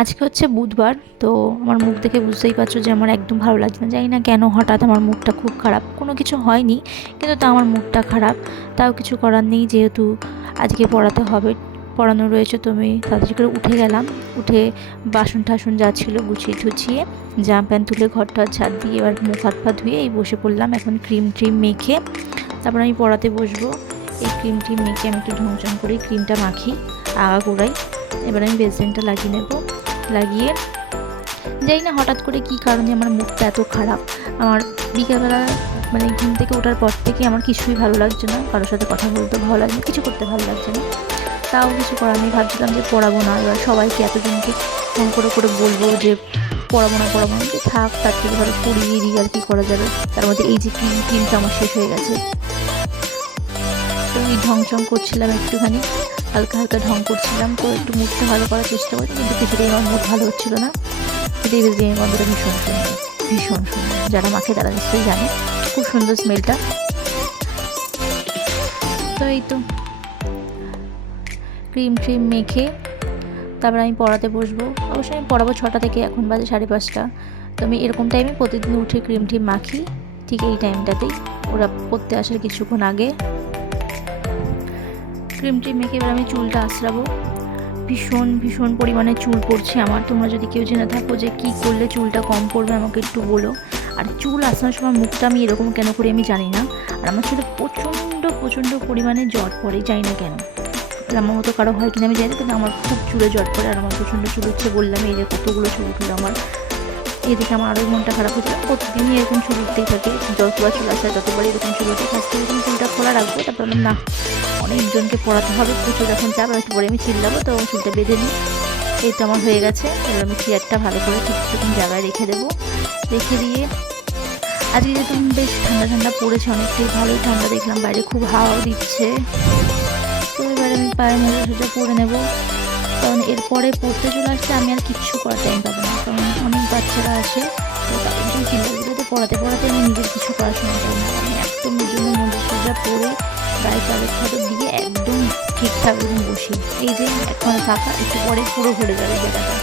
আজকে হচ্ছে বুধবার, তো আমার মুখ দেখে বুঝতেই পারছো যে আমার একদম ভালো লাগছে না। জানি না কেন হঠাৎ আমার মুডটা খুব খারাপ, কোনো কিছু হয়নি কিন্তু তা আমার মুডটা খারাপ। তাও কিছু করার নেই, যেহেতু আজকে পড়াতে হবে, পড়ানো রয়েছে। তো আমি তাড়াতাড়ি করে উঠে গেলাম, উঠে বাসন টাসন যা ছিল গুছিয়ে টুছিয়ে জামা প্যান্ট তুলে ঘরটা ঝাড় দিয়ে এবার মুখ হাত পা ধুয়ে এই বসে পড়লাম। এখন ক্রিম ট্রিম মেখে তারপর আমি পড়াতে বসবো। এই ক্রিম ট্রিম মেখে আমি একটু ঢংচং করে ক্রিমটা মাখি আগাগোড়াই। এবার আমি বেসলিনটা লাগিয়ে নেব, লাগিয়ে জানি না হঠাৎ করে কী কারণে আমার মুখটা এত খারাপ। আমার বিকেলবেলা মানে ঘুম থেকে ওঠার পর থেকে আমার কিছুই ভালো লাগছে না, কারোর সাথে কথা বলতে ভালো লাগছে না, কিছু করতে ভালো লাগছে না। তাও কিছু করার নেই, ভাবছিলাম যে পড়াবো না। এবার সবাইকে এতজনকে ফোন করে করে বলবো যে পড়াবো না পড়াবো না, যে থাক, তার থেকে ভালো পড়িয়ে দিই, আর কী করা যাবে। তার মধ্যে এই যে ক্রিমটা আমার শেষ হয়ে গেছে। তো আমি ঢংচং করছিলাম একটুখানি, হালকা হালকা ঢং করছিলাম। তো একটু মুখটা ভালো করার চেষ্টা করছি, কিন্তু কিছুতেই আমার মুখ ভালো হচ্ছিলো না। কিন্তু এই বেসলিনের গন্ধটা ভীষণ সুন্দর, ভীষণ সুন্দর। যারা মাখে তারা নিশ্চয়ই জানে, খুব সুন্দর স্মেলটা। তো এই তো ক্রিম ট্রিম মেখে তারপর আমি পড়াতে বসবো। অবশ্যই আমি পড়াবো 6টা থেকে, এখন বাজে 5:30। তো আমি এরকম টাইমে প্রতিদিন উঠে ক্রিম ট্রিম মাখি, ঠিক এই টাইমটাতেই, ওরা পড়তে আসার কিছুক্ষণ আগে। ক্রিম ট্রিম মেখে এবার আমি চুলটা আঁচড়াবো। ভীষণ ভীষণ পরিমাণে চুল পড়ছে আমার। তোমরা যদি কেউ জেনে থাকো যে কী করলে চুলটা কম পড়বে আমাকে একটু বলো। আর চুল আসানোর সময় মুখটা আমি এরকম কেন করি আমি জানি না। আর আমার চুলে প্রচণ্ড প্রচণ্ড পরিমাণে জট পড়ে, জানি না কেন। আমার মতো কারো হয় কিনা আমি জানি না, কিন্তু আমার খুব চুলে জট পড়ে। আর আমার প্রচণ্ড চুল উঠছে, বললাম এই যে কতগুলো চুল উঠলো আমার। এদিকে আমার আরও মনটা খারাপ হচ্ছে, প্রতিদিনই এরকম চুল উঠতেই থাকে, যতবার চুল আসে ততবারই এরকম চুল উঠে। ফার্স্ট এরকম চুলটা খোলা রাখবো, তারপর বললাম না, অনেকজনকে পড়াতে হবে, প্রচুর যখন চাপ, একটু পরে আমি চিল্লাবো, তো চুলটা বেঁধে নিই। এই তো আমার হয়ে গেছে। এবার আমি চেয়ারটা ভালো করে ঠিক সেরকম জায়গায় রেখে দেবো। রেখে দিয়ে আজকে যেহেতু বেশ ঠান্ডা ঠান্ডা পড়েছে, অনেকটাই ভালোই ঠান্ডা, দেখলাম বাইরে খুব হাওয়াও দিচ্ছে। তো এবার আমি পায়ে মোজা সোজা পরে নেবো, কারণ এরপরে পড়তে চলে আসলে আমি আর কিচ্ছু করার টাইম পাবো না, কারণ অনেক বাচ্চারা আসে। তো তাদের চিল্লাগুলোতে পড়াতে পড়াতে আমি নিজের কিছু পড়াশোনা করি না। আমি একদম নিজের মোজা সোজা পরে গায়ে চাদর ফাদর দিয়ে একদম ঠিকঠাক একদম বসি। এই যে এখন ফাঁকা, একটু পরে পুরো ভরে যাবে জায়গাটা।